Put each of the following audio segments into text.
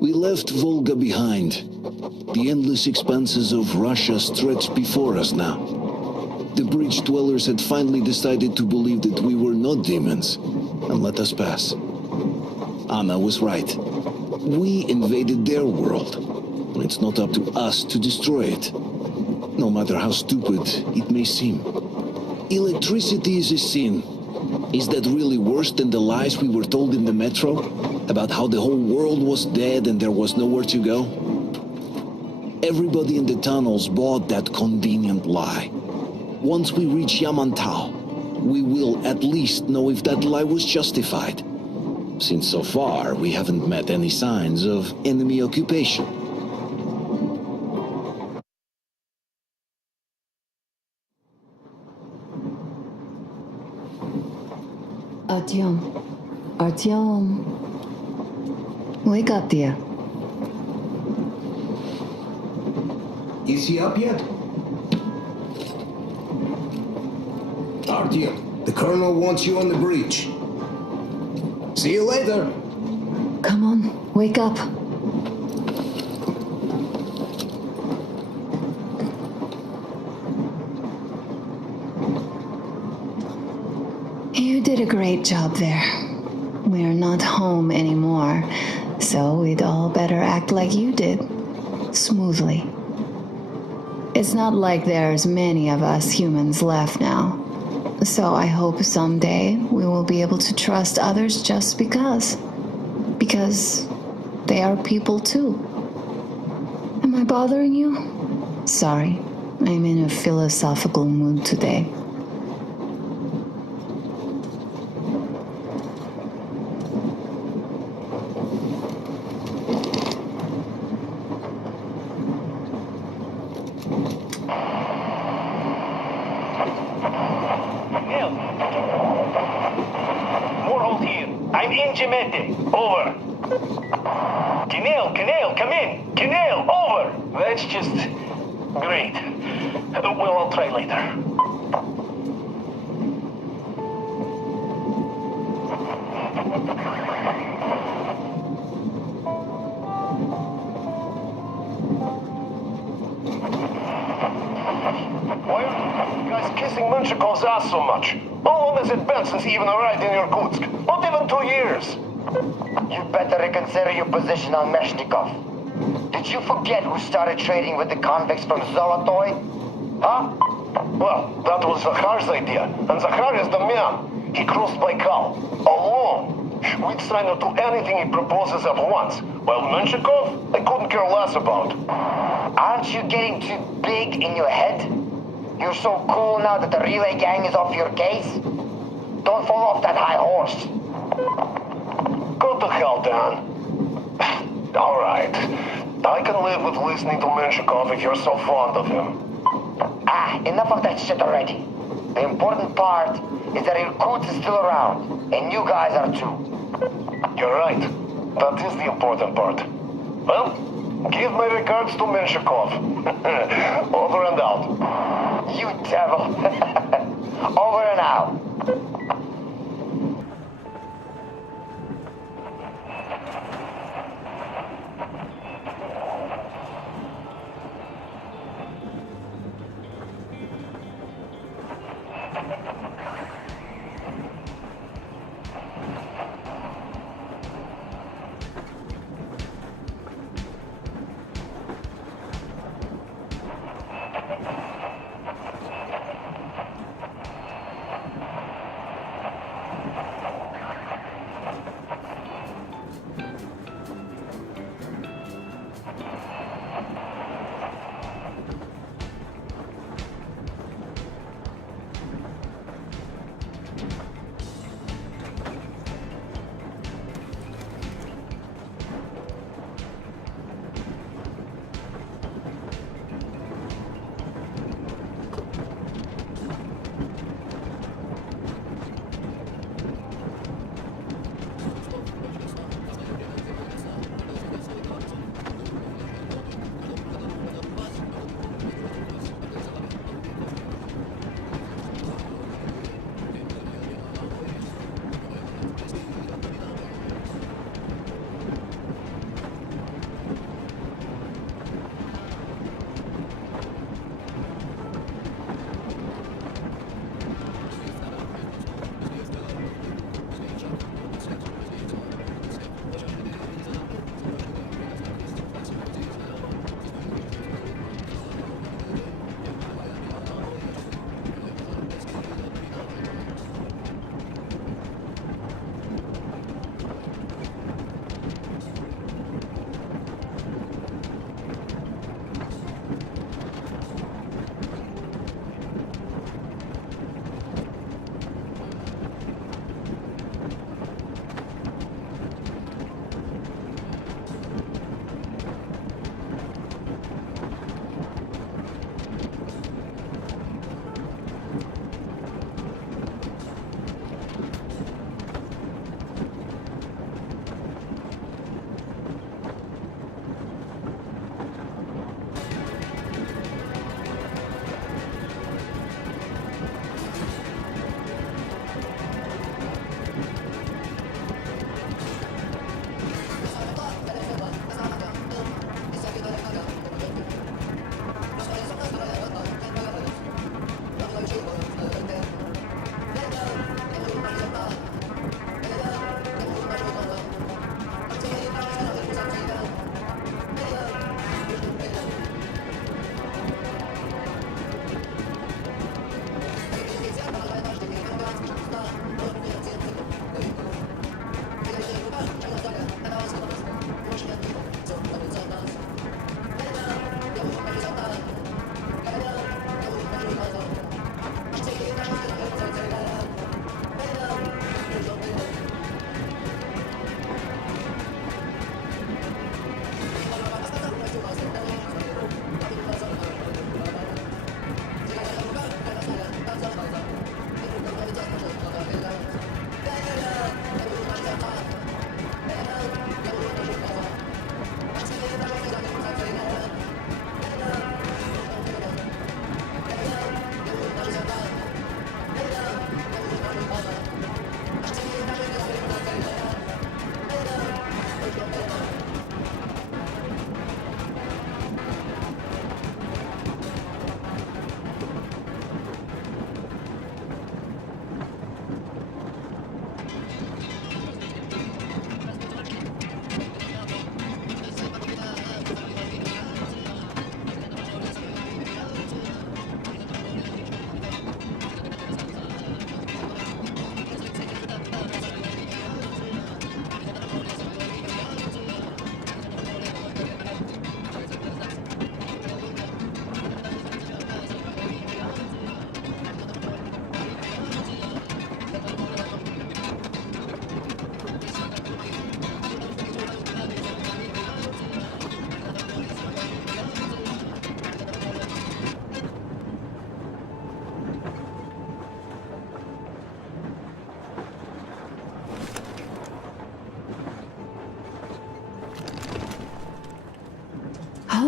We left Volga behind. The endless expanses of Russia stretched before us now. The bridge dwellers had finally decided to believe that we were not demons and let us pass. Anna was right. We invaded their world, and it's not up to us to destroy it, no matter how stupid it may seem. Electricity is a sin. Is that really worse than the lies we were told in the metro? About how the whole world was dead and there was nowhere to go? Everybody in the tunnels bought that convenient lie. Once we reach Yamantau, we will at least know if that lie was justified. Since so far, we haven't met any signs of enemy occupation. Artyom. Artyom. Wake up, dear. Is he up yet? Artyom, the colonel wants you on the bridge. See you later. Come on, wake up. You did a great job there. We're not home anymore, so we'd all better act like you did. Smoothly. It's not like there's many of us humans left now. So I hope someday we will be able to trust others just because. Because they are people too. Am I bothering you? Sorry, I'm in a philosophical mood today. Over. Kanel, come in. Kanel, over. That's just great. Well, I'll try later. Why are you guys kissing Menshikov's ass so much? How long has it been since he even arrived in Irkutsk? Not even 2 years. You better reconsider your position on Meshnikov. Did you forget who started trading with the convicts from Zolotoy? Huh? Well, that was Zakhar's idea, and Zakhar is the man. He crossed Baikal, alone. We'd sign up to anything he proposes at once, while Menshikov, I couldn't care less about. Aren't you getting too big in your head? You're so cool now that the relay gang is off your case? Don't fall off that high horse. Go to hell, Dan. All right. I can live with listening to Menshikov if you're so fond of him. Enough of that shit already. The important part is that Irkutsk is still around, and you guys are too. You're right. That is the important part. Well, give my regards to Menshikov. Over and out. You devil. Over and out.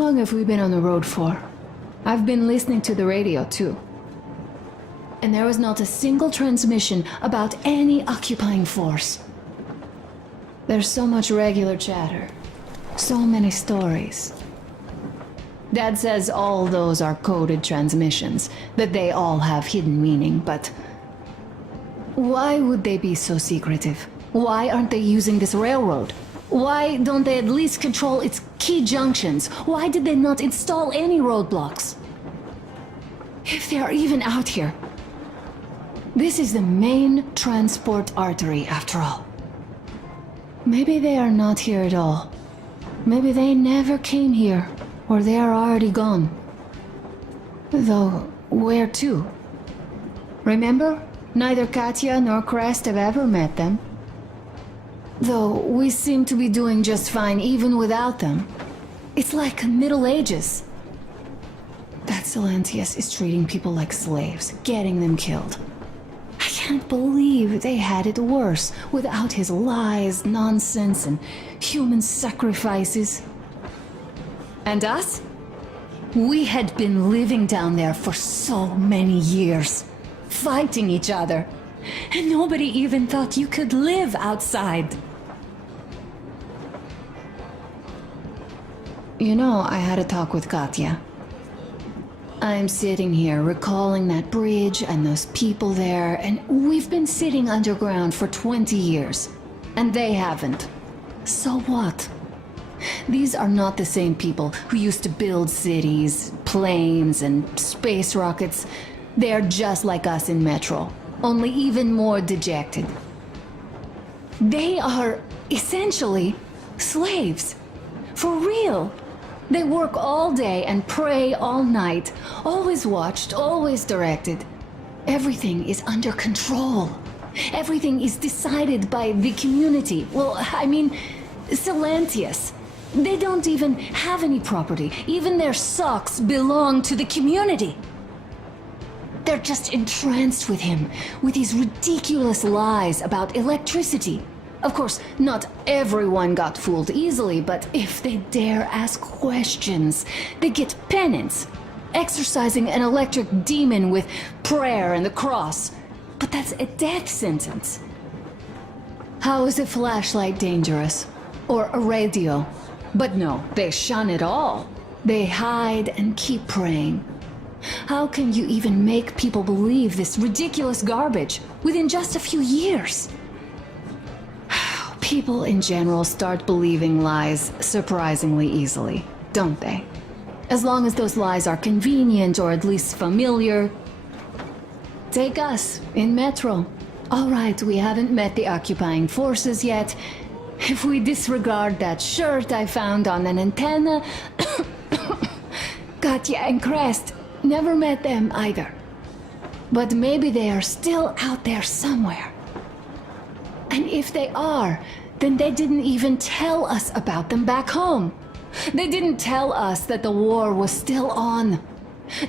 long have we been on the road for? I've been listening to the radio, too. And there was not a single transmission about any occupying force. There's so much regular chatter. So many stories. Dad says all those are coded transmissions, that they all have hidden meaning, but... why would they be so secretive? Why aren't they using this railroad? Why don't they at least control its key junctions? Why did they not install any roadblocks? If they are even out here. This is the main transport artery, after all. Maybe they are not here at all. Maybe they never came here, or they are already gone. Though, where to? Remember? Neither Katya nor Crest have ever met them. Though we seem to be doing just fine even without them. It's like Middle Ages. That Silentius is treating people like slaves, getting them killed. I can't believe they had it worse without his lies, nonsense, and human sacrifices. And us? We had been living down there for so many years, fighting each other, and nobody even thought you could live outside. You know, I had a talk with Katya. I'm sitting here recalling that bridge and those people there, and we've been sitting underground for 20 years, and they haven't. So what? These are not the same people who used to build cities, planes, and space rockets. They are just like us in Metro, only even more dejected. They are essentially slaves. For real. They work all day and pray all night, always watched, always directed. Everything is under control. Everything is decided by the community. Well, I mean, Silentius. They don't even have any property. Even their socks belong to the community. They're just entranced with him, with his ridiculous lies about electricity. Of course, not everyone got fooled easily, but if they dare ask questions, they get penance, exorcising an electric demon with prayer and the cross. But that's a death sentence. How is a flashlight dangerous? Or a radio? But no, they shun it all. They hide and keep praying. How can you even make people believe this ridiculous garbage within just a few years? People in general start believing lies surprisingly easily, don't they? As long as those lies are convenient or at least familiar. Take us, in Metro. All right, we haven't met the occupying forces yet. If we disregard that shirt I found on an antenna... Katya and Crest, never met them either. But maybe they are still out there somewhere. And if they are, then they didn't even tell us about them back home. They didn't tell us that the war was still on.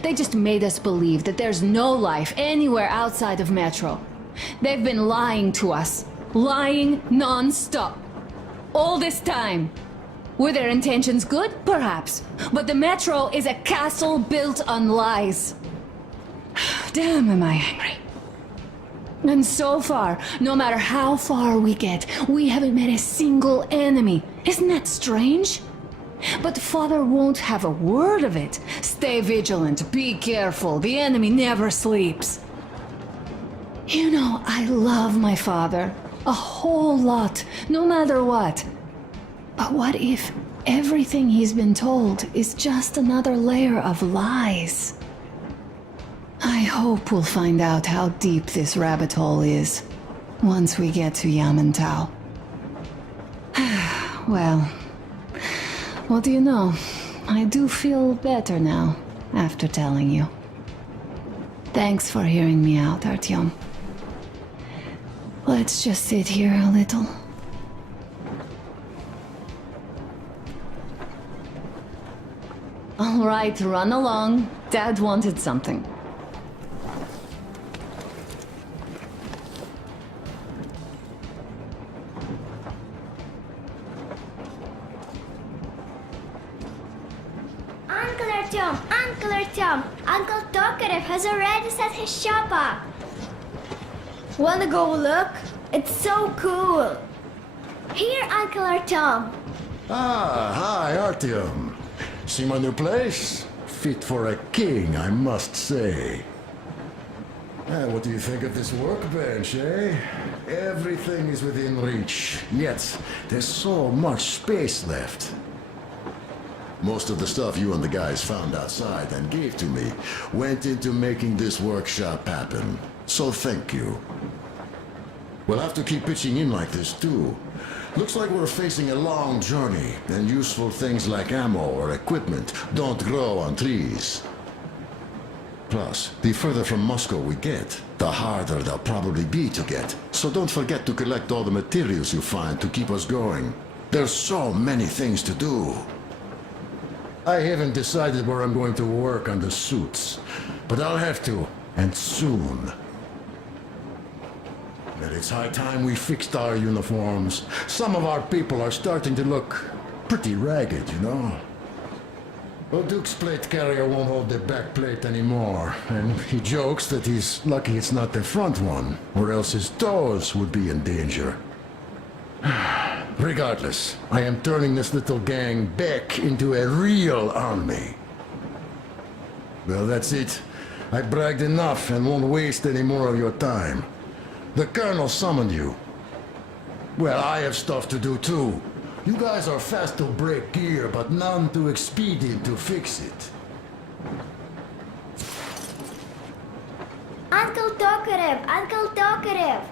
They just made us believe that there's no life anywhere outside of Metro. They've been lying to us. Lying non-stop. All this time. Were their intentions good? Perhaps. But the Metro is a castle built on lies. Damn, am I angry. And so far, no matter how far we get, we haven't met a single enemy. Isn't that strange? But Father won't have a word of it. Stay vigilant, be careful, the enemy never sleeps. You know, I love my father. A whole lot, no matter what. But what if everything he's been told is just another layer of lies? I hope we'll find out how deep this rabbit hole is once we get to Yamantau. Well, what do you know? I do feel better now after telling you. Thanks for hearing me out, Artyom. Let's just sit here a little. All right, run along. Dad wanted something. Artyom, Uncle Tokarev has already set his shop up. Wanna go look? It's so cool. Here, Uncle Artyom. Ah, hi, Artyom. See my new place? Fit for a king, I must say. What do you think of this workbench, eh? Everything is within reach, yet there's so much space left. Most of the stuff you and the guys found outside and gave to me went into making this workshop happen. So thank you. We'll have to keep pitching in like this too. Looks like we're facing a long journey, and useful things like ammo or equipment don't grow on trees. Plus, the further from Moscow we get, the harder they'll probably be to get. So don't forget to collect all the materials you find to keep us going. There's so many things to do. I haven't decided where I'm going to work on the suits, but I'll have to, and soon. But it's high time we fixed our uniforms. Some of our people are starting to look pretty ragged, you know? Well, Duke's plate carrier won't hold the back plate anymore, and he jokes that he's lucky it's not the front one, or else his toes would be in danger. Regardless, I am turning this little gang back into a real army. Well, that's it. I bragged enough and won't waste any more of your time. The Colonel summoned you. Well, I have stuff to do too. You guys are fast to break gear, but none too expedient to fix it. Uncle Tokarev.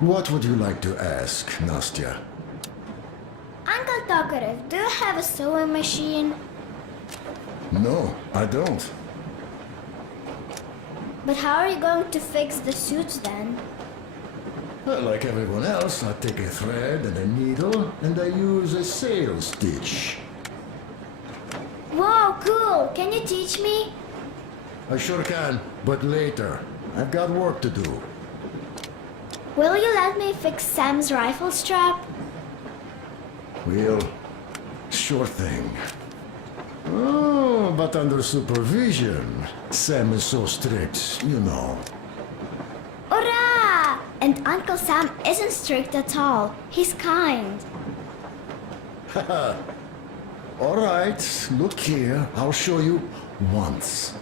What would you like to ask, Nastya? Uncle Tokarev, do you have a sewing machine? No, I don't. But how are you going to fix the suits then? Well, like everyone else, I take a thread and a needle, and I use a sail stitch. Whoa, cool! Can you teach me? I sure can, but later. I've got work to do. Will you let me fix Sam's rifle strap? Well, sure thing. Oh, but under supervision. Sam is so strict, you know. Hurrah! And Uncle Sam isn't strict at all. He's kind. All right, look here. I'll show you once.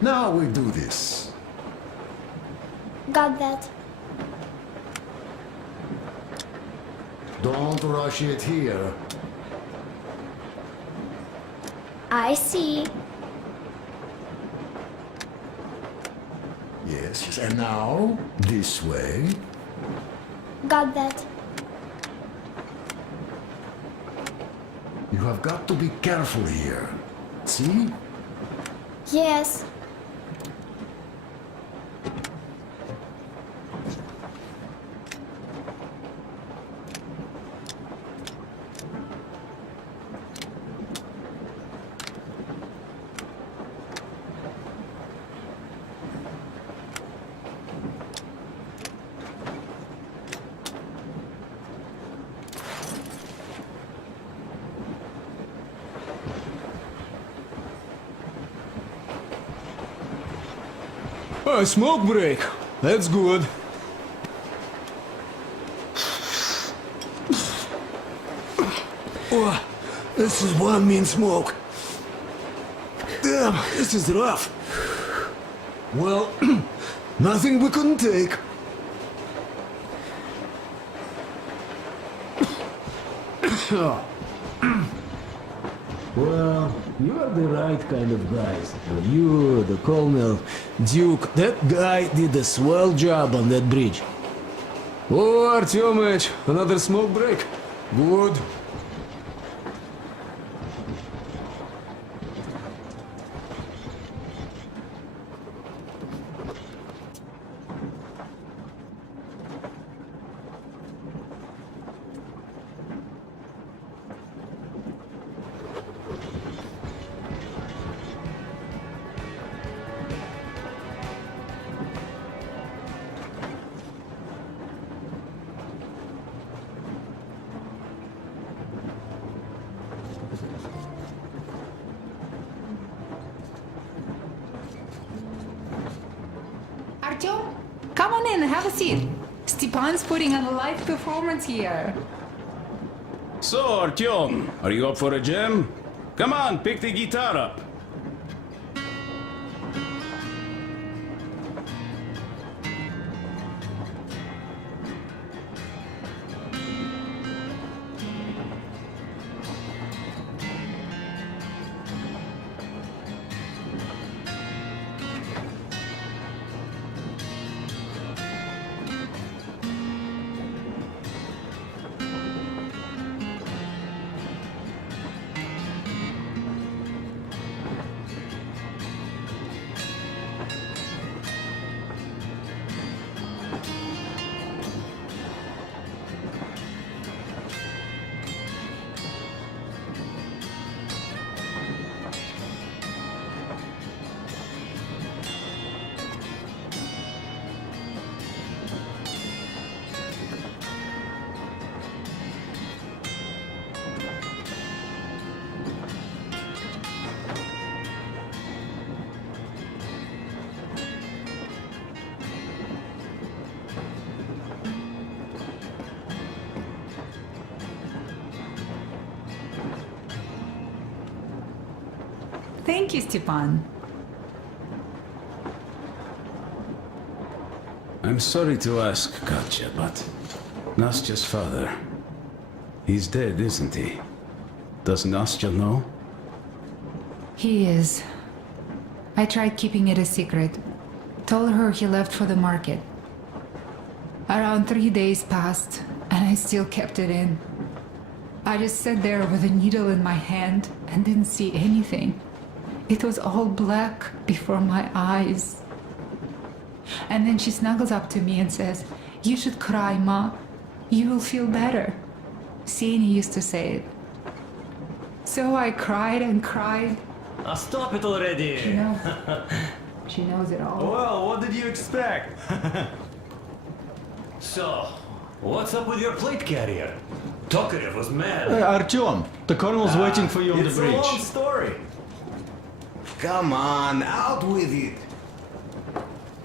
Now we do this. Got that. Don't rush it here. I see. Yes, and now this way. Got that. You have got to be careful here. See? Yes. A smoke break. That's good. Oh, this is one mean smoke. Damn, this is rough. Well, nothing we couldn't take. Well, you are the right kind of guys. You, the Colonel, Duke, that guy did a swell job on that bridge. Oh, Artyomich, another smoke break. Good. Come on in, have a seat. Stepan's putting on a live performance here. So, Artyom, are you up for a jam? Come on, pick the guitar up. Thank you, Stepan. I'm sorry to ask, Katya, but Nastya's father, he's dead, isn't he? Does Nastya know? He is. I tried keeping it a secret. Told her he left for the market. Around 3 days passed, and I still kept it in. I just sat there with a needle in my hand and didn't see anything. It was all black before my eyes. And then she snuggles up to me and says, "You should cry, Ma. You will feel better." Sieni used to say it. So I cried and cried. Stop it already! She knows. She knows it all. Well, what did you expect? So, what's up with your plate carrier? Tokarev was mad. Artyom, the colonel's waiting for you on the It's bridge. a long story. Come on, out with it.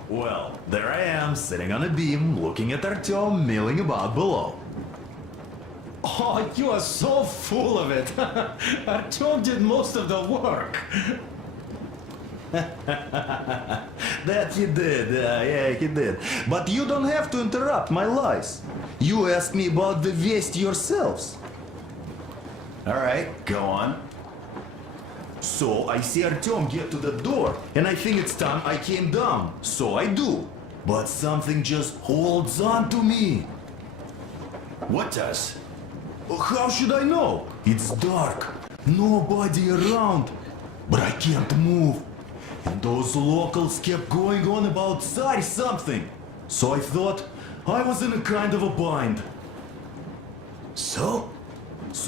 Well, there I am, sitting on a beam, looking at Artyom milling about below. Oh, you are so full of it. Artyom did most of the work. That he did, yeah, he did. But you don't have to interrupt my lies. You asked me about the Vest yourselves. Alright, go on. So I see Artyom get to the door, and I think it's time I came down. So I do. But something just holds on to me. What does? How should I know? It's dark. Nobody around. But I can't move. And those locals kept going on about Tsar something. So I thought I was in a kind of a bind. So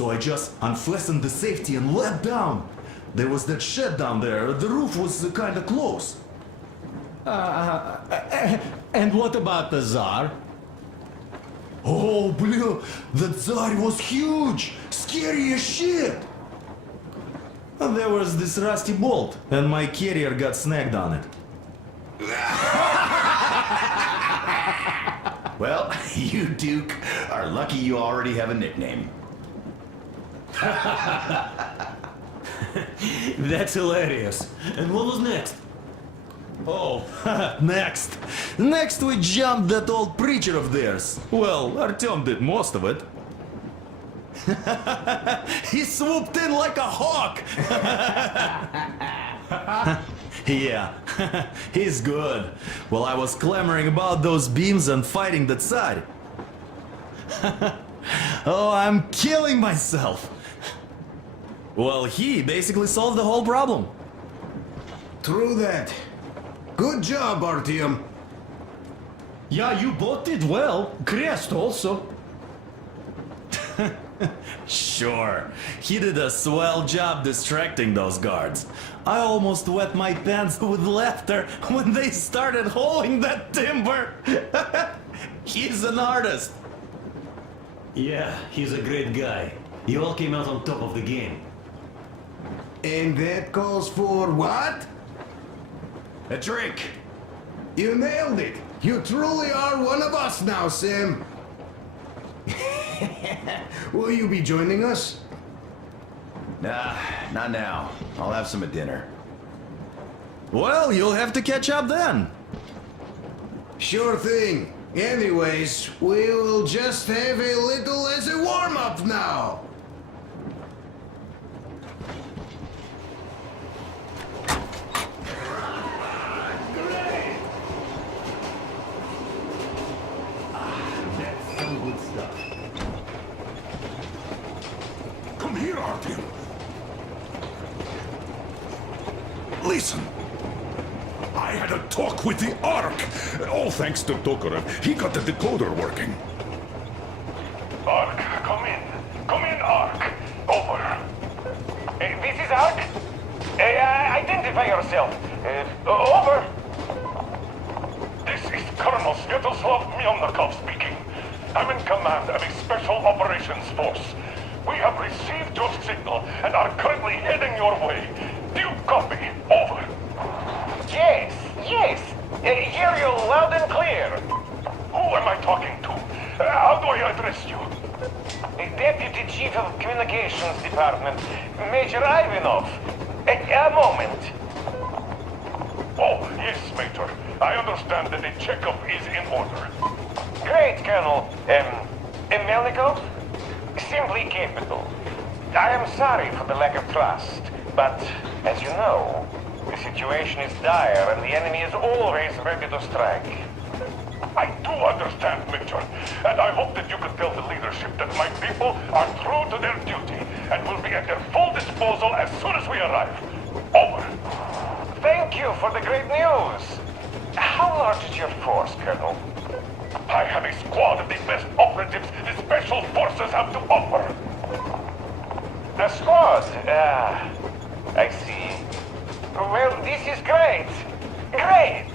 I just unfastened the safety and let down. There was that shed down there. The roof was kind of close. And what about the Tsar? Oh, blue, the Tsar was huge, scary as shit. And there was this rusty bolt, and my carrier got snagged on it. Well, you, Duke, are lucky you already have a nickname. That's hilarious. And what was next? Oh, next. Next we jumped that old preacher of theirs. Well, Artyom did most of it. He swooped in like a hawk. Yeah, he's good. While I was clamoring about those beams and fighting the Tsar. Oh, I'm killing myself. Well, he basically solved the whole problem. True that. Good job, Artyom. Yeah, you both did well. Crest also. Sure, he did a swell job distracting those guards. I almost wet my pants with laughter when they started hauling that timber. He's an artist. Yeah, he's a great guy. You all came out on top of the game. And that calls for what? A drink. You nailed it. You truly are one of us now, Sam. Will you be joining us? Nah, not now. I'll have some at dinner. Well, you'll have to catch up then. Sure thing. Anyways, we will just have a little as a warm-up now. That's some good stuff. Come here, Artyom. Listen. I had a talk with the Ark. All thanks to Tokarev. He got the decoder working. Ark, come in. Come in, Ark. Over. This is Ark? Identify yourself. Over. This is Colonel Sviatoslav Myelnikov speaking. I'm in command of a special operations force. We have received your signal and are currently heading your way. Do you copy? Over. Yes, yes. Hear you loud and clear. Who am I talking to? How do I address you? Deputy Chief of Communications Department, Major Ivanov. A moment. Oh, yes, Major. I understand that the checkup is in order. Great, Colonel. Melnikov? Simply capable. I am sorry for the lack of trust, but as you know, the situation is dire and the enemy is always ready to strike. I do understand, Major, and I hope that you can tell the leadership that my people are true to their duty and will be at their full disposal as soon as we arrive. Over. Thank you for the great news. How large is your force, Colonel? I have a squad of the best operatives the Special Forces have to offer. A squad? I see. Well, this is great. Great!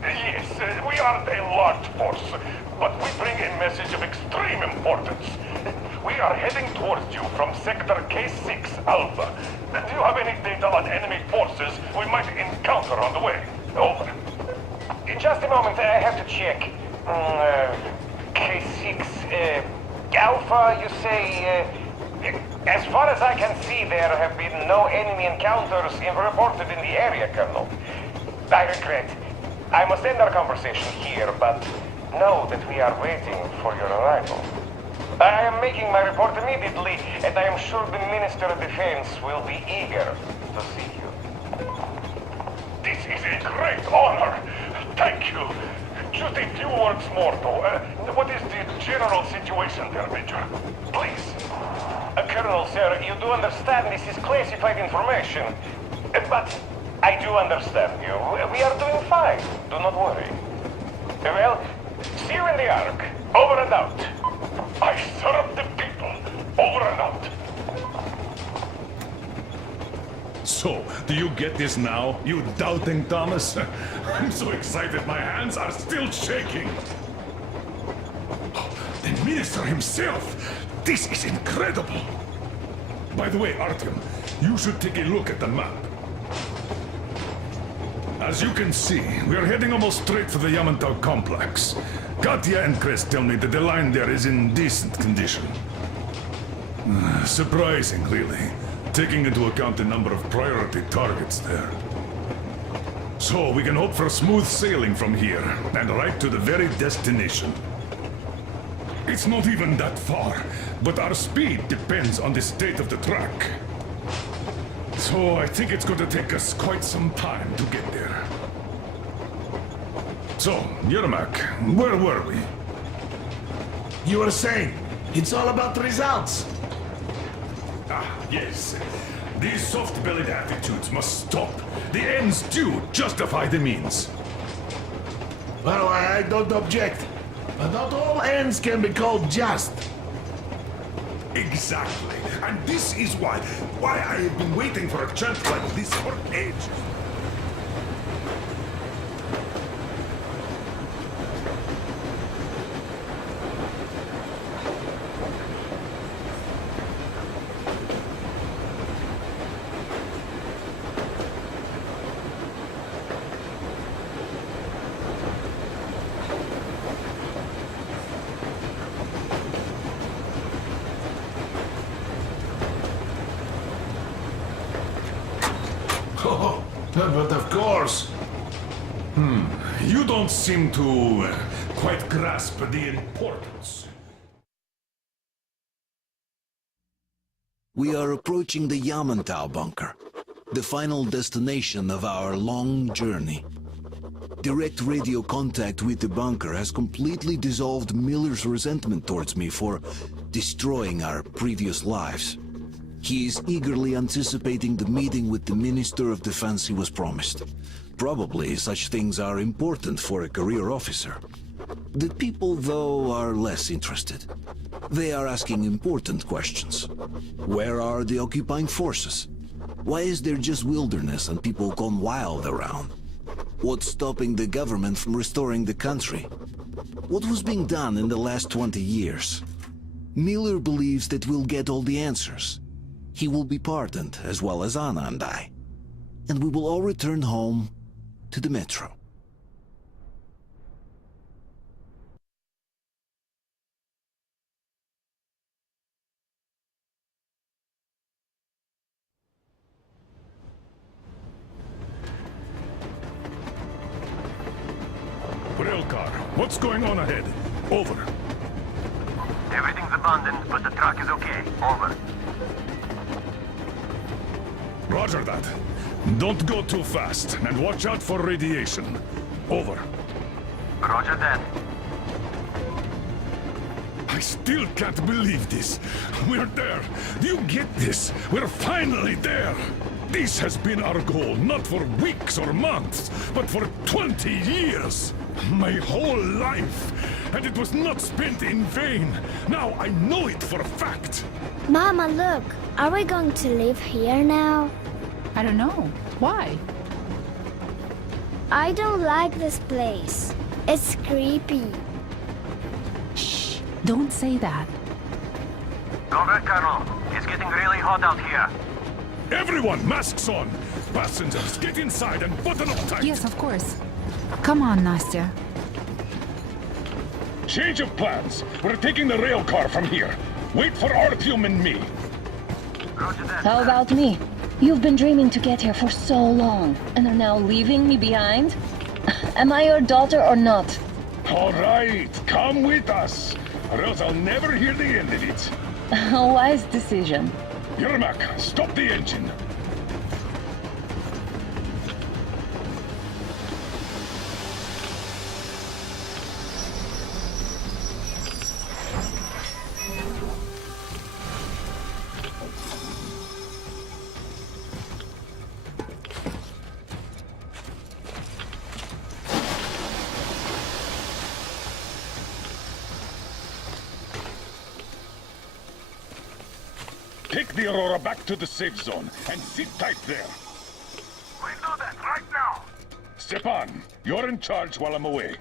Yes, we aren't a large force, but we bring a message of extreme importance. We are heading towards you from Sector K6 Alpha. Do you have any data on enemy forces we might encounter on the way? Over. In just a moment, I have to check. K6 Alpha, you say? As far as I can see, there have been no enemy encounters reported in the area, Colonel. I regret. I must end our conversation here, but know that we are waiting for your arrival. I am making my report immediately, and I am sure the Minister of Defense will be eager to see you. This is a great honor. Thank you. Just a few words more, though. What is the general situation there, Major? Please. Colonel, sir, you do understand this is classified information. But I do understand you. We are doing fine. Do not worry. Well, see you in the Ark. Over and out. I serve the people. Over and out. So, do you get this now, you doubting Thomas? I'm so excited my hands are still shaking. Oh, the minister himself! This is incredible! By the way, Artyom, you should take a look at the map. As you can see, we are heading almost straight for the Yamantau complex. Katya and Chris tell me that the line there is in decent condition. Surprising, really, taking into account the number of priority targets there. So we can hope for smooth sailing from here, and right to the very destination. It's not even that far, but our speed depends on the state of the track. So I think it's going to take us quite some time to get there. So, Yermak, where were we? You were saying, it's all about results. Ah, yes. These soft-bellied attitudes must stop. The ends do justify the means. Well, I don't object. But not all ends can be called just. Exactly. And this is why I have been waiting for a chance like this for ages. But of course... You don't seem to quite grasp the importance. We are approaching the Yamantau bunker, the final destination of our long journey. Direct radio contact with the bunker has completely dissolved Miller's resentment towards me for destroying our previous lives. He is eagerly anticipating the meeting with the Minister of Defense he was promised. Probably such things are important for a career officer. The people, though, are less interested. They are asking important questions. Where are the occupying forces? Why is there just wilderness and people gone wild around? What's stopping the government from restoring the country? What was being done in the last 20 years? Miller believes that we'll get all the answers. He will be pardoned, as well as Anna and I. And we will all return home to the Metro. Railcar, what's going on ahead? Over. Everything's abandoned, but the truck is okay. Over. Roger that. Don't go too fast, and watch out for radiation. Over. Roger that. I still can't believe this. We're there. Do you get this? We're finally there. This has been our goal, not for weeks or months, but for 20 years. My whole life. And it was not spent in vain. Now I know it for a fact. Mama, look. Are we going to live here now? I don't know. Why? I don't like this place. It's creepy. Shh. Don't say that. Go back, Colonel. It's getting really hot out here. Everyone, masks on! Passengers, get inside and button up tight! Yes, of course. Come on, Nastya. Change of plans. We're taking the rail car from here. Wait for Artyom and me. How about me? You've been dreaming to get here for so long, and are now leaving me behind? Am I your daughter or not? All right, come with us, or else I'll never hear the end of it. A wise decision. Yermak, stop the engine. Take the Aurora back to the safe zone and sit tight there. We'll do that right now. Stepan, you're in charge while I'm away.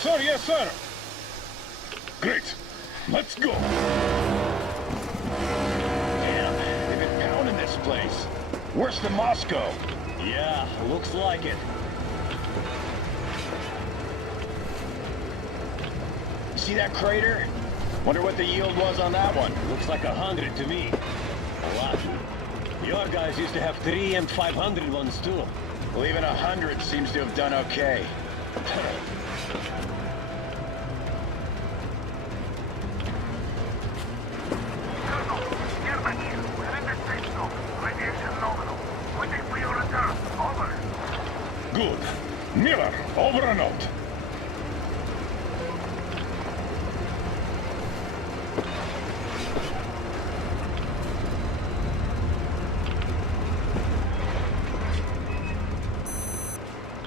Sir, yes, sir. Great. Let's go. Damn, they've been pounding this place. Worse than Moscow. Yeah, looks like it. You see that crater? Wonder what the yield was on that one. Looks like 100 to me. A lot. Your guys used to have 3 and 500 ones too. Well, even 100 seems to have done okay. Good. Miller, over and out.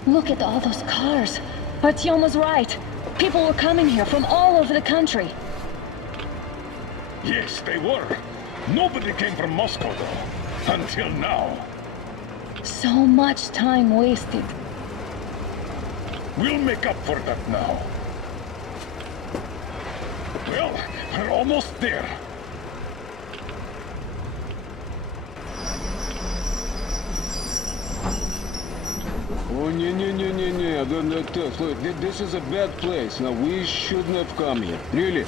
Look at all those cars. Artyom was right. People were coming here from all over the country. Yes, they were. Nobody came from Moscow, though. Until now. So much time wasted. We'll make up for that now. Well, we're almost there. Oh, look, this is a bad place. Now, we shouldn't have come here. Really?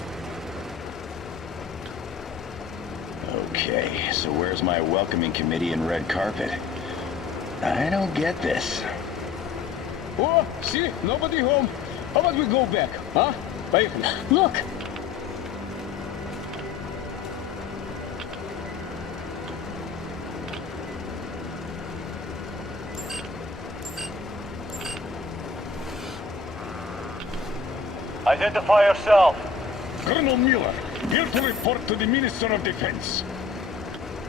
Okay, so where's my welcoming committee and red carpet? I don't get this. Oh, see? Nobody home. How about we go back, huh? Поехали. Look! Identify yourself. Colonel Miller, here to report to the Minister of Defense.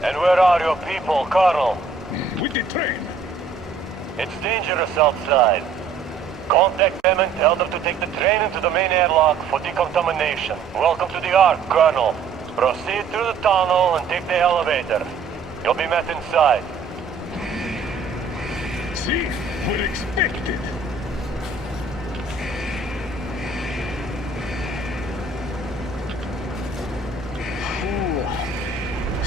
And where are your people, Colonel? With the train. It's dangerous outside. Contact them and tell them to take the train into the main airlock for decontamination. Welcome to the Ark, Colonel. Proceed through the tunnel and take the elevator. You'll be met inside. See? We're expected.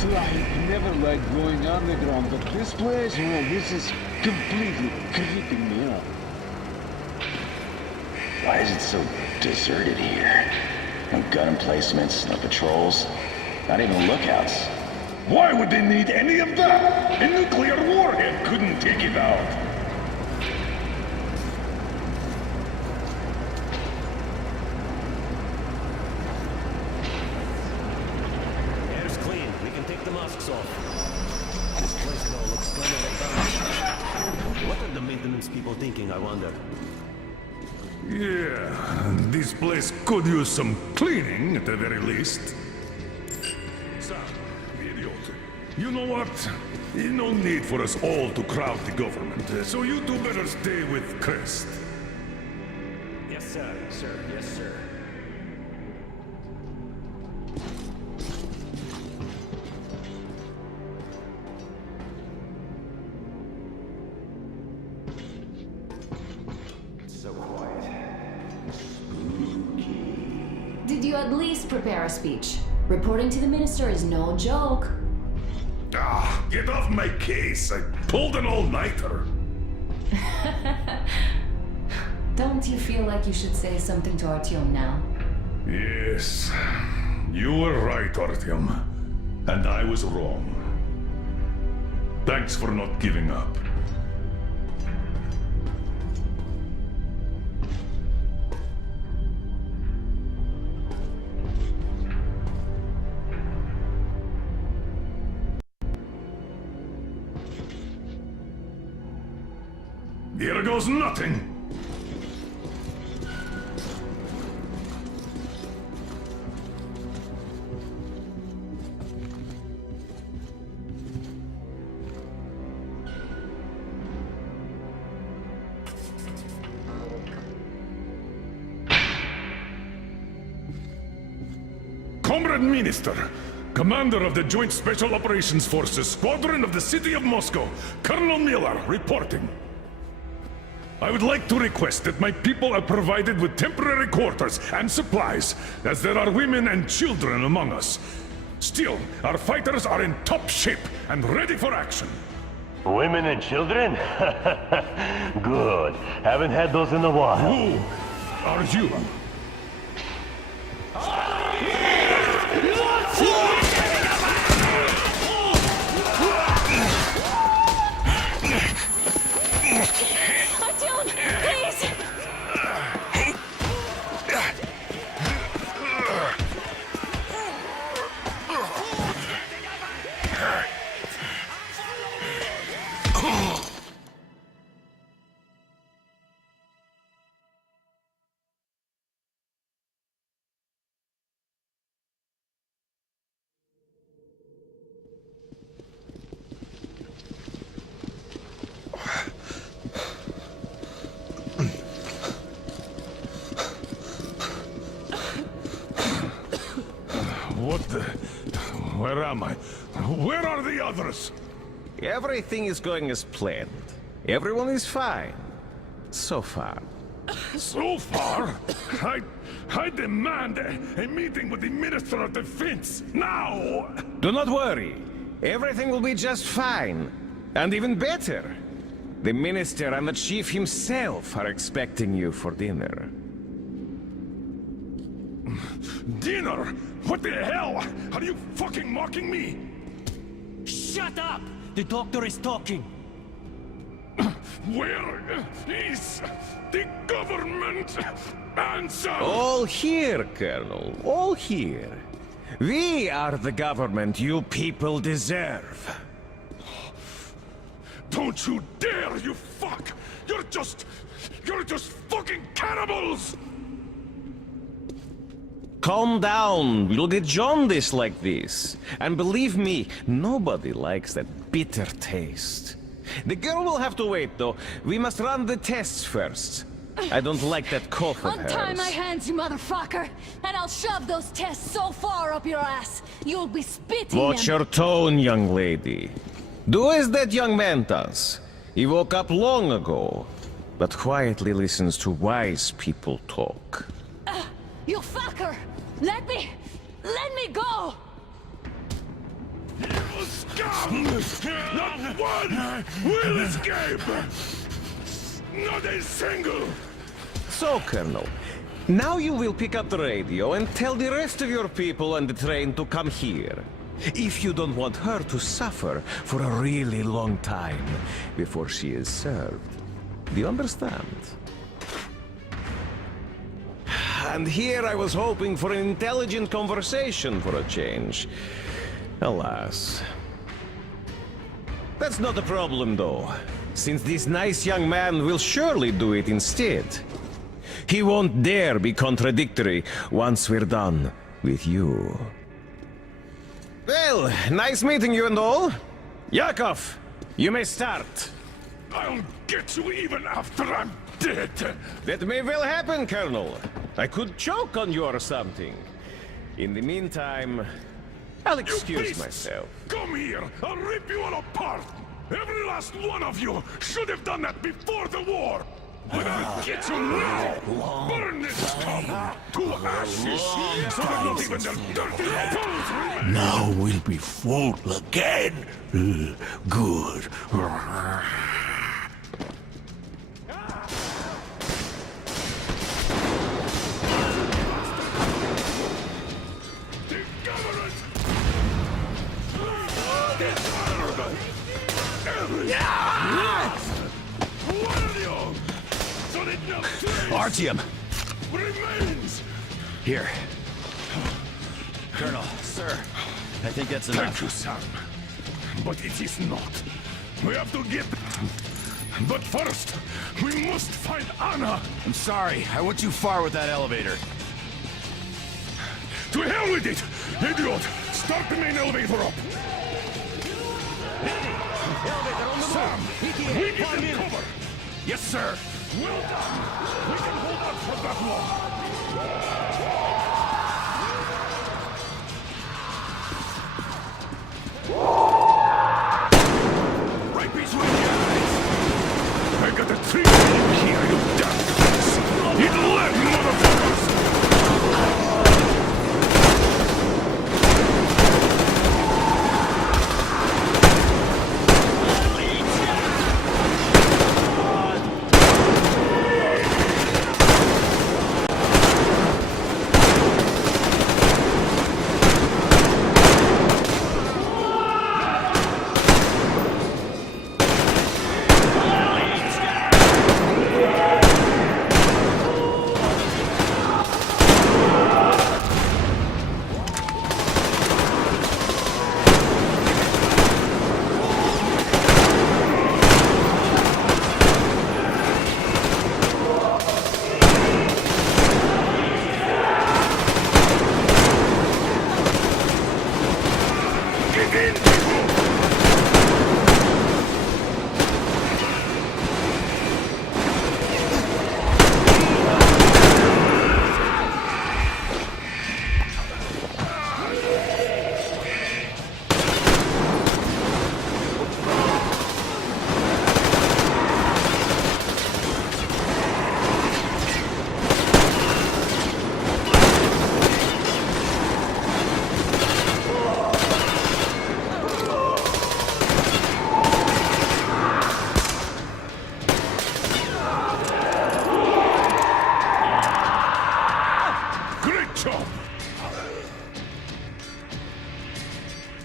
I never liked going underground, but this place, well, this is completely creeping me out. Why is it so deserted here? No gun emplacements, no patrols, not even lookouts. Why would they need any of that? A nuclear warhead couldn't take it out. Air's clean. We can take the masks off. This place now looks kind of abandoned. What are the maintenance people thinking, I wonder? Yeah, this place could use some cleaning at the very least. Sam, idiot. You know what? No need for us all to crowd the government, so you two better stay with Crest. Yes, sir. Sir, yes, sir. So quiet. Did you at least prepare a speech? Reporting to the minister is no joke. Ah, get off my case. I pulled an all-nighter. Don't you feel like you should say something to Artyom now? Yes, you were right, Artyom. And I was wrong. Thanks for not giving up. Here goes nothing! Comrade Minister, Commander of the Joint Special Operations Forces, Squadron of the City of Moscow, Colonel Miller, reporting. I would like to request that my people are provided with temporary quarters and supplies, as there are women and children among us. Still, our fighters are in top shape and ready for action. Women and children? Good. Haven't had those in a while. Who are you? Artyom, please! What the... Where am I? Where are the others? Everything is going as planned. Everyone is fine. So far. So far? I demand a meeting with the Minister of Defense, now! Do not worry. Everything will be just fine. And even better. The Minister and the Chief himself are expecting you for dinner. Dinner? What the hell? Are you fucking mocking me? Shut up! The doctor is talking. Where is the government answer? All here, Colonel. All here. We are the government you people deserve. Don't you dare, you fuck! You're just fucking cannibals! Calm down. We'll get jaundice like this. And believe me, nobody likes that bitter taste. The girl will have to wait, though. We must run the tests first. I don't like that cough of hers. Untie my hands, you motherfucker, and I'll shove those tests so far up your ass, you'll be spitting Watch them. your tone, young lady. Do as that young man does. He woke up long ago, but quietly listens to wise people talk. You fucker! Let me go! You scum! Not one will escape! Not a single! So, Colonel, now you will pick up the radio and tell the rest of your people on the train to come here. If you don't want her to suffer for a really long time before she is served. Do you understand? And here I was hoping for an intelligent conversation for a change. Alas. That's not a problem, though, since this nice young man will surely do it instead. He won't dare be contradictory once we're done with you. Well, nice meeting you and all. Yakov, you may start. I'll get you even after I'm dead! That may well happen, Colonel. I could choke on you or something. In the meantime, I'll excuse myself. Come here! I'll rip you all apart! Every last one of you should have done that before the war! But I'll get you now! Burn this town to ashes so that not even their dirty bones remain! Now we'll be full again. Good. Artyom! Remains! Here. Colonel, sir, I think that's enough. Thank you, Sam. But it is not. We have to get... But first, we must find Anna! I'm sorry, I went too far with that elevator. To hell with it! Idiot! Start the main elevator up! Sam, we give them cover! Yes, sir! Well done! We can hold out for that long! Right between your eyes! I got a tree here, you damn cunts! It left, motherfuckers!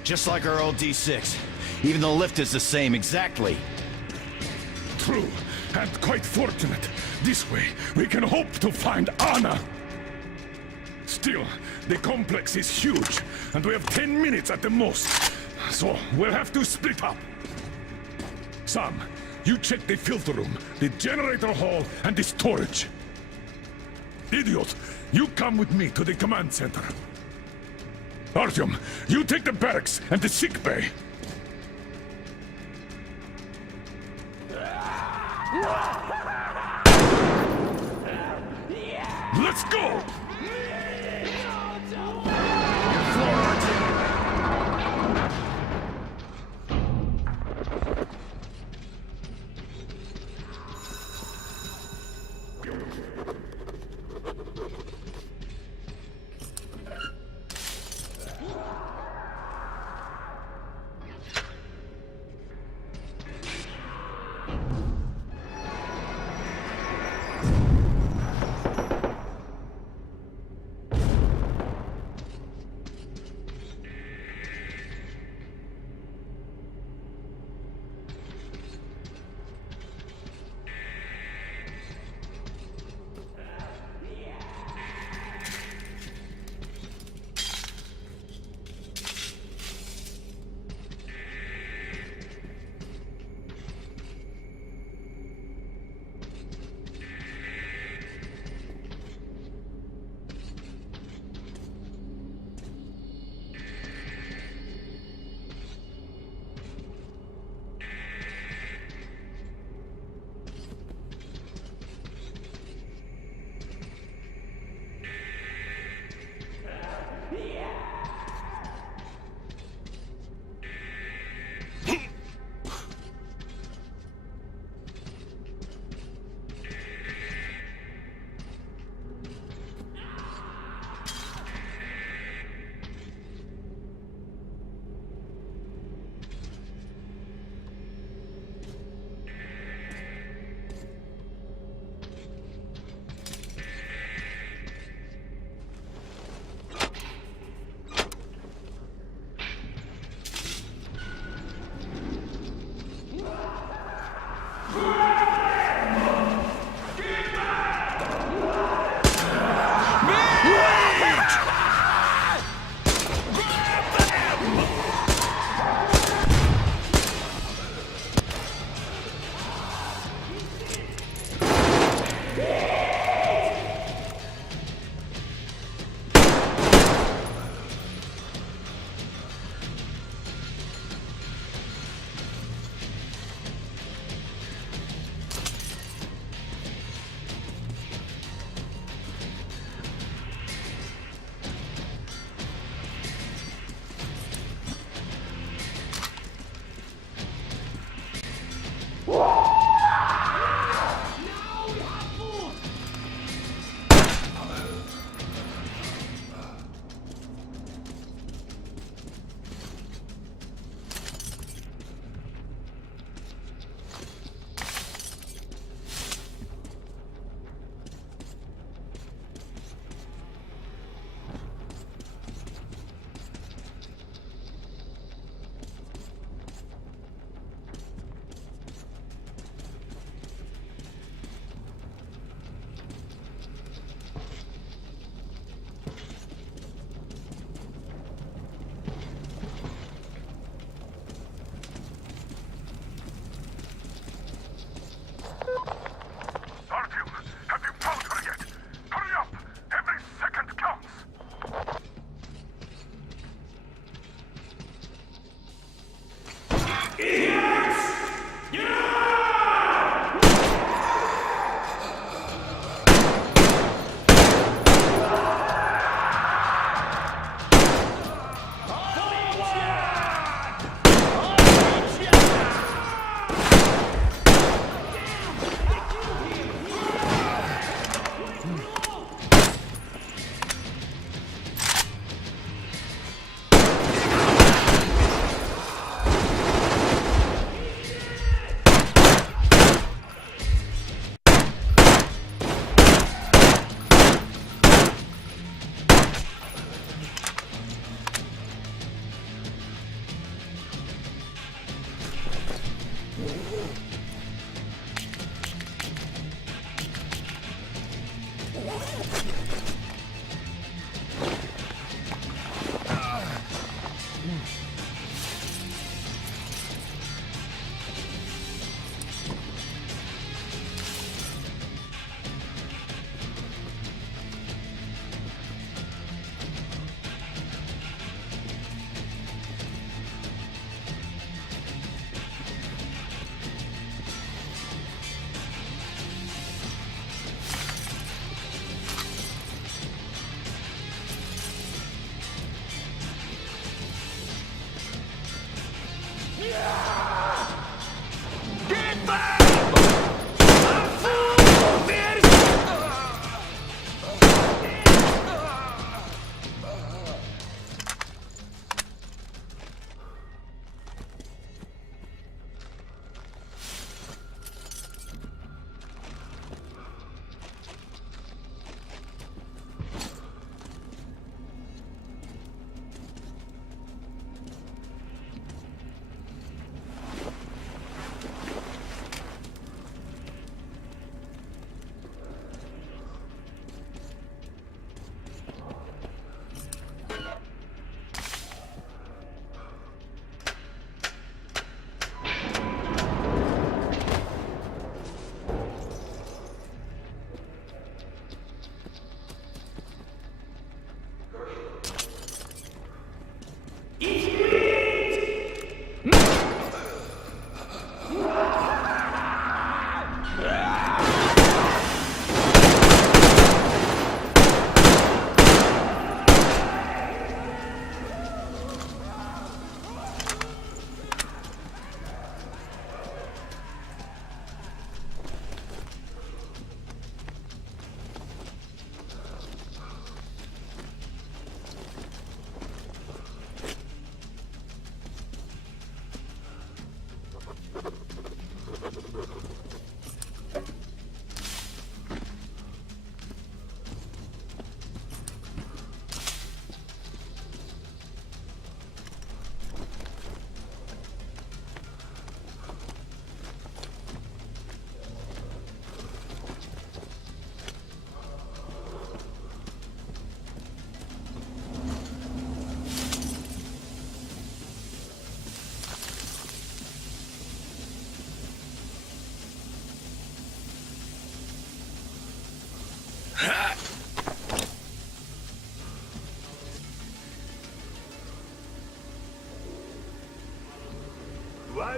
Just like our old D6. Even the lift is the same, exactly. true, and quite fortunate. This way, we can hope to find Anna. Still, the complex is huge, and we have 10 minutes at the most. So, we'll have to split up. Sam, you check the filter room, the generator hall, and the storage. Idiot, you come with me to the command center. Artyom, you take the barracks and the sick bay. Let's go!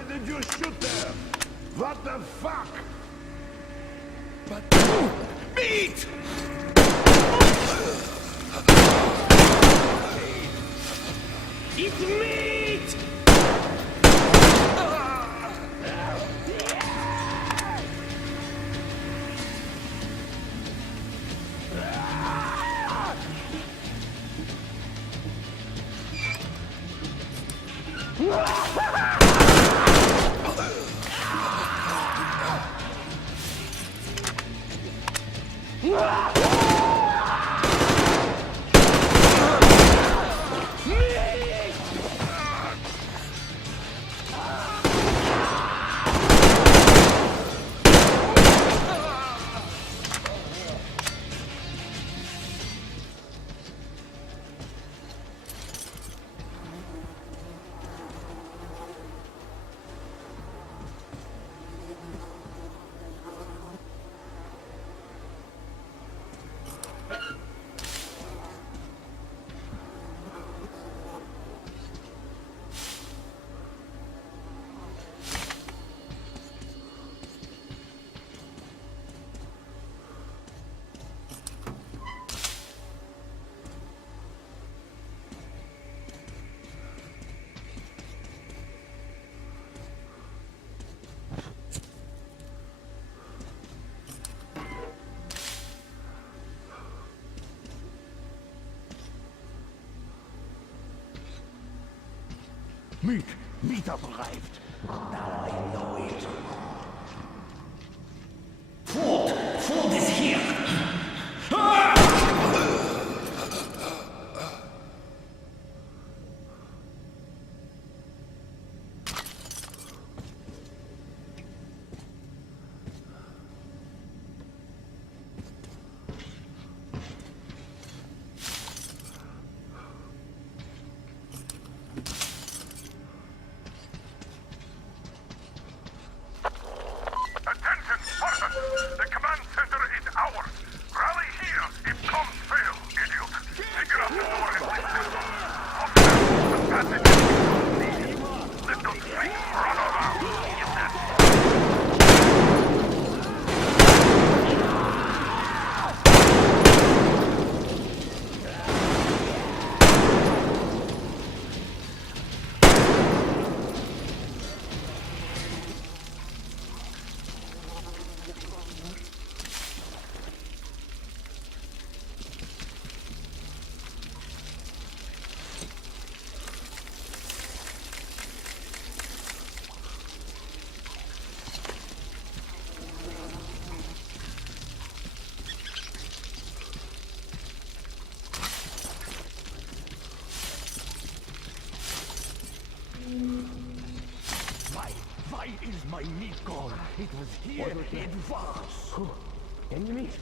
did you shoot there? What the fuck? But... Meat! It's meat! Meat arrived. Now I know it. Food is here. Why is my meat gone? It was here. It was. Can you meet?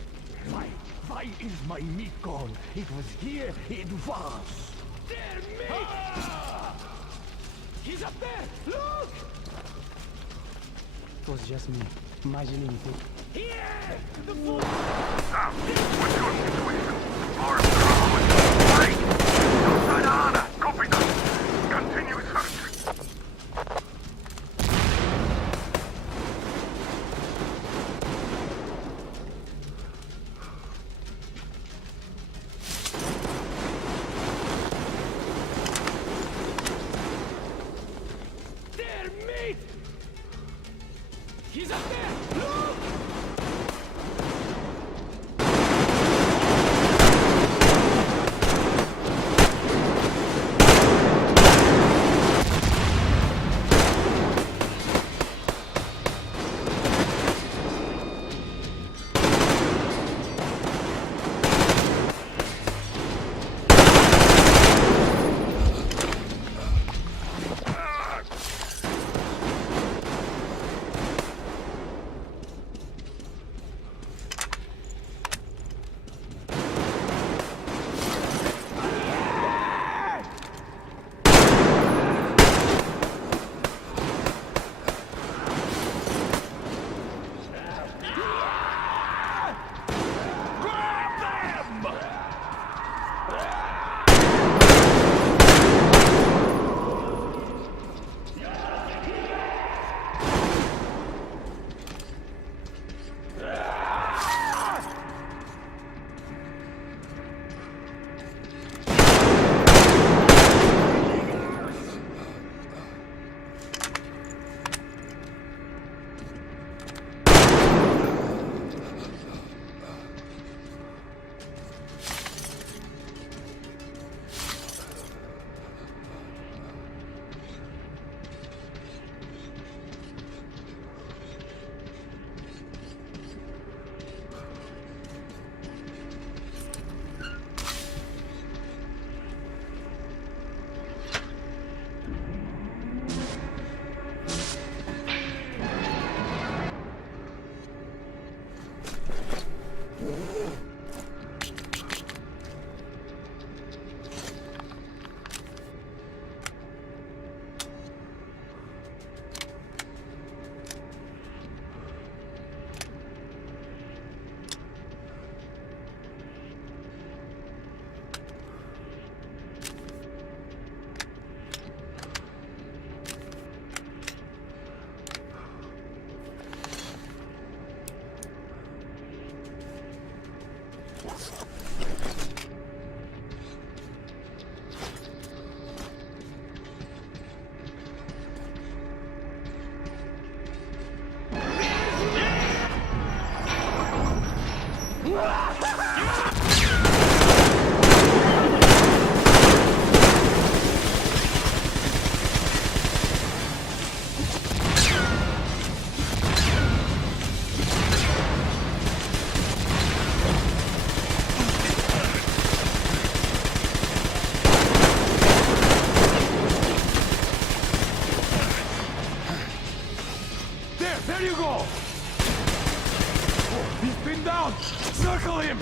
Why is my meat gone? It was here. It was. There, meat! Ah! He's up there! Look! It was just me, imagining it. Here! The food! Sam, what's your situation? Our trouble. Right! Santa Ana, copy that. Continue searching. He's up there! Look! him!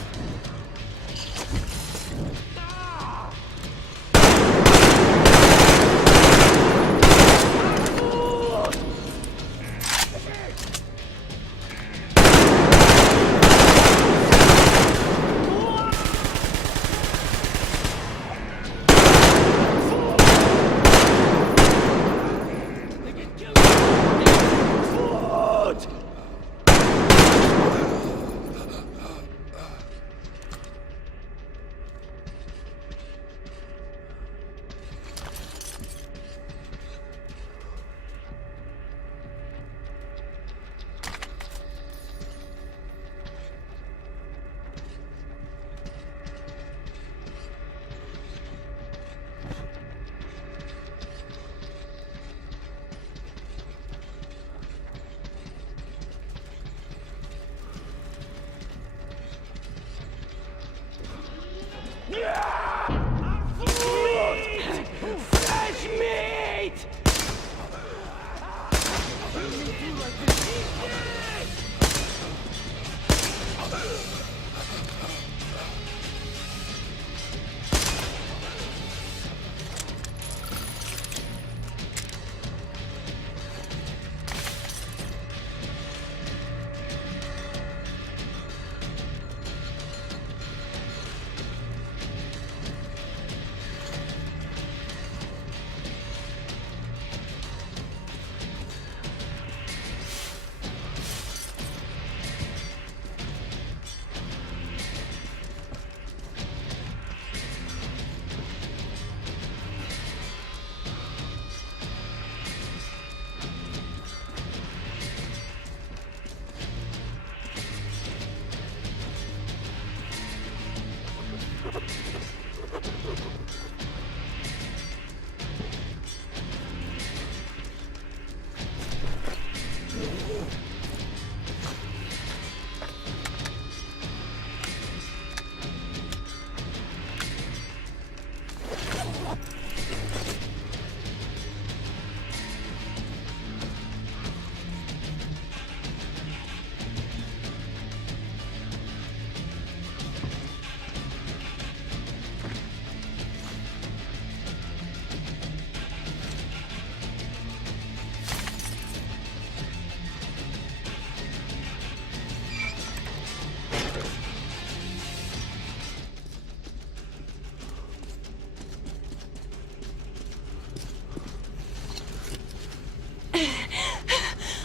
Fresh meat!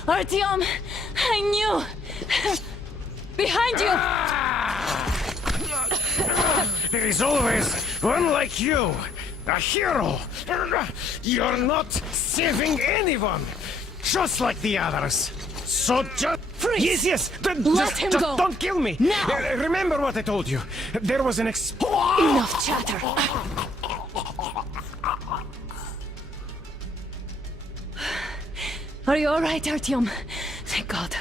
Artyom, I knew! Behind you! There is always one like you, a hero. You're not saving anyone, just like the others. So just freeze! Yes. Let him go. Don't kill me. Now. Remember what I told you. There was an Enough chatter. Are you all right, Artyom? Thank God.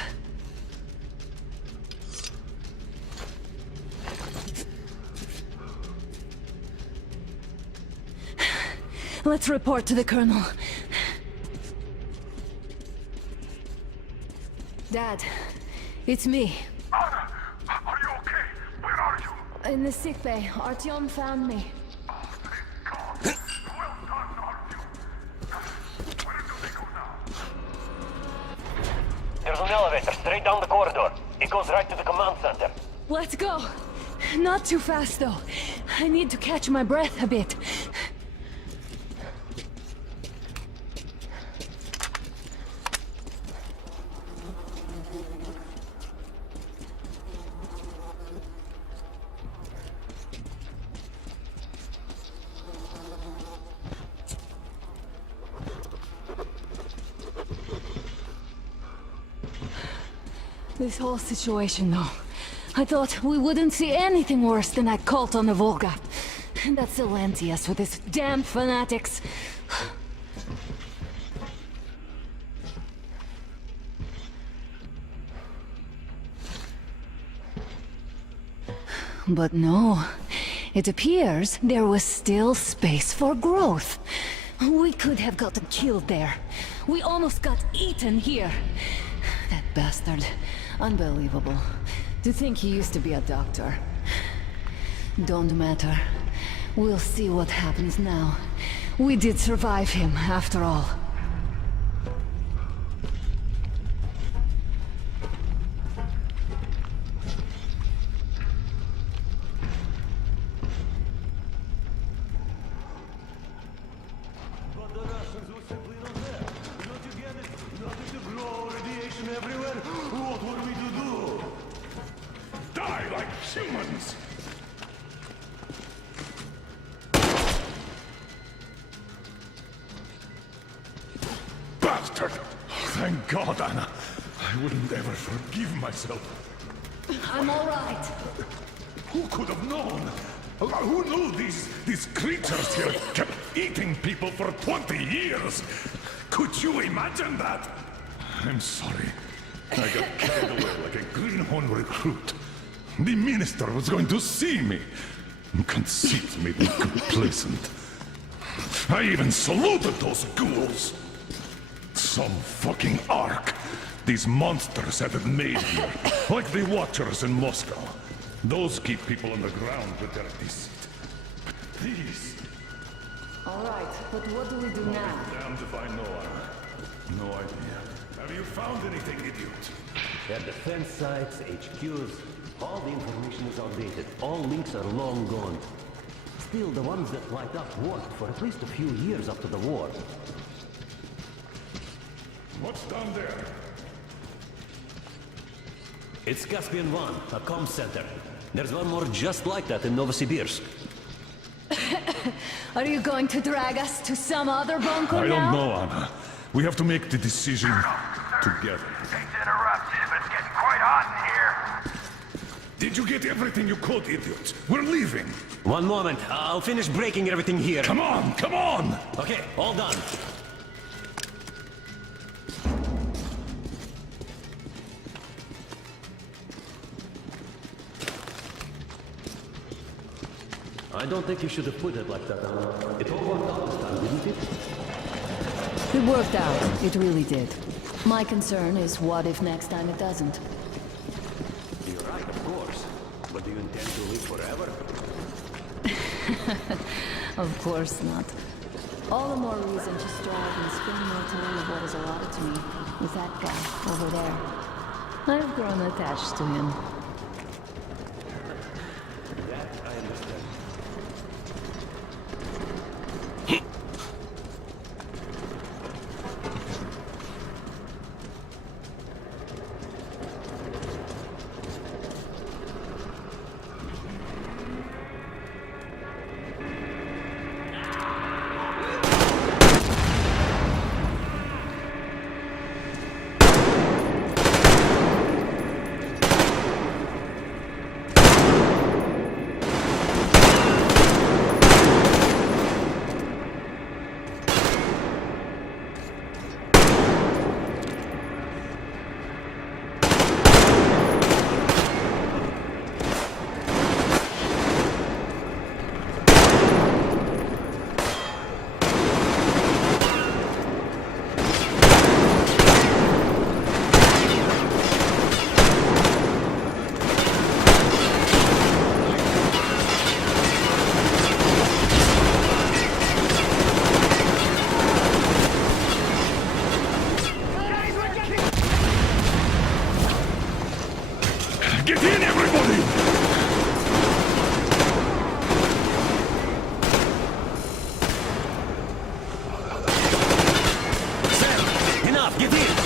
Let's report to the Colonel. Dad, it's me. Anna, are you okay? Where are you? In the sickbay, Artyom found me. There's an elevator straight down the corridor. It goes right to the command center. Let's go. Not too fast, though. I need to catch my breath a bit. This whole situation, though. I thought we wouldn't see anything worse than that cult on the Volga. And that Silencius with his damn fanatics. But no. It appears there was still space for growth. We could have gotten killed there. We almost got eaten here. That bastard. Unbelievable. To think he used to be a doctor. Don't matter. We'll see what happens now. We did survive him, after all. But the Russians were simply not there. Don't you get it? Nothing to grow, radiation everywhere. What were we to do? Die like humans! Bastard! Thank God, Anna. I wouldn't ever forgive myself. I'm all right. Who could have known? Who knew these creatures here kept eating people for 20 years? Could you imagine that? I'm sorry. I got carried away like a greenhorn recruit. The minister was going to see me. Conceit made me complacent. I even saluted those ghouls. Some fucking ark these monsters had it made here, like the Watchers in Moscow. Those keep people on the ground with their deceit. But these... All right, but what do we do now? Damned if I know, Anna. No idea. Have you found anything, idiot? Their defense sites, HQs, all the information is outdated. All links are long gone. Still, the ones that light up worked for at least a few years after the war. What's down there? It's Caspian 1, a comm center. There's one more just like that in Novosibirsk. Are you going to drag us to some other bunker I now? don't know, Anna. We have to make the decision together. Hate to interrupt, but it's getting quite hot in here. Did you get everything you could, idiot? We're leaving. One moment, I'll finish breaking everything here. Come on, come on! Okay, all done. I don't think you should have put it like that, Anna. It all worked out this time, didn't it? It worked out. It really did. My concern is what if next time it doesn't? You're right, of course. But do you intend to live forever? Of course not. All the more reason to strive and spend more time of what is allotted to me with that guy over there. I've grown attached to him. That I understand. Get in, everybody! Sam, enough, get in!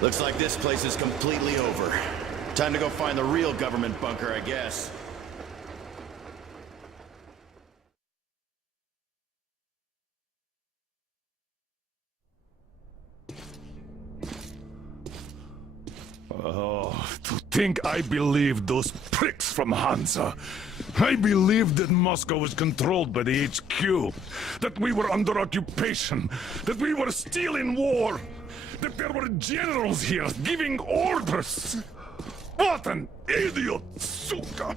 Looks like this place is completely over. Time to go find the real government bunker, I guess. Oh, think I believed those pricks from Hansa. I believed that Moscow was controlled by the HQ, that we were under occupation, that we were still in war, that there were generals here giving orders. What an idiot, suka!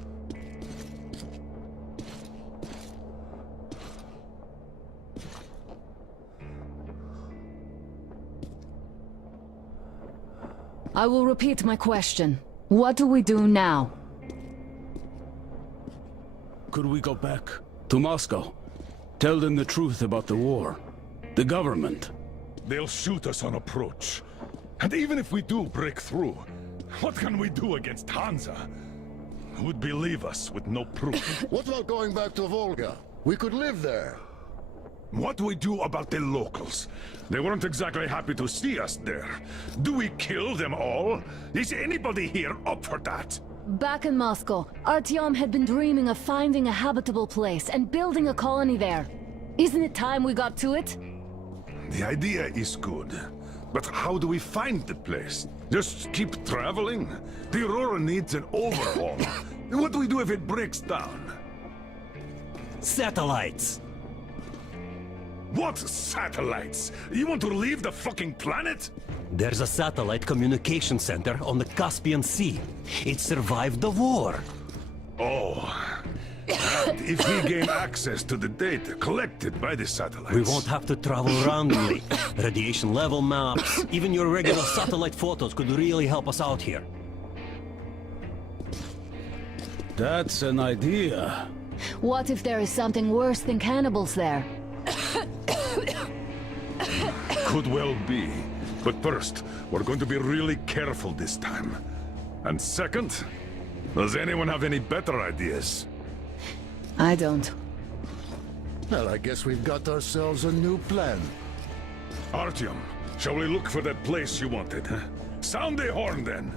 I will repeat my question. What do we do now? Could we go back to Moscow? Tell them the truth about the war. The government. They'll shoot us on approach. And even if we do break through, what can we do against Hansa? Who'd believe us with no proof? What about going back to Volga? We could live there. What do we do about the locals? They weren't exactly happy to see us there. Do we kill them all? Is anybody here up for that? Back in Moscow, Artyom had been dreaming of finding a habitable place and building a colony there. Isn't it time we got to it? The idea is good. But how do we find the place? Just keep traveling? The Aurora needs an overhaul. What do we do if it breaks down? Satellites! What satellites? You want to leave the fucking planet? There's a satellite communication center on the Caspian Sea. It survived the war. Oh. And if we gain access to the data collected by the satellites... We won't have to travel randomly. Radiation level maps, even your regular satellite photos could really help us out here. That's an idea. What if there is something worse than cannibals there? Could well be. But first, we're going to be really careful this time. And second, does anyone have any better ideas? I don't. Well, I guess we've got ourselves a new plan. Artyom, shall we look for that place you wanted? Sound the horn then.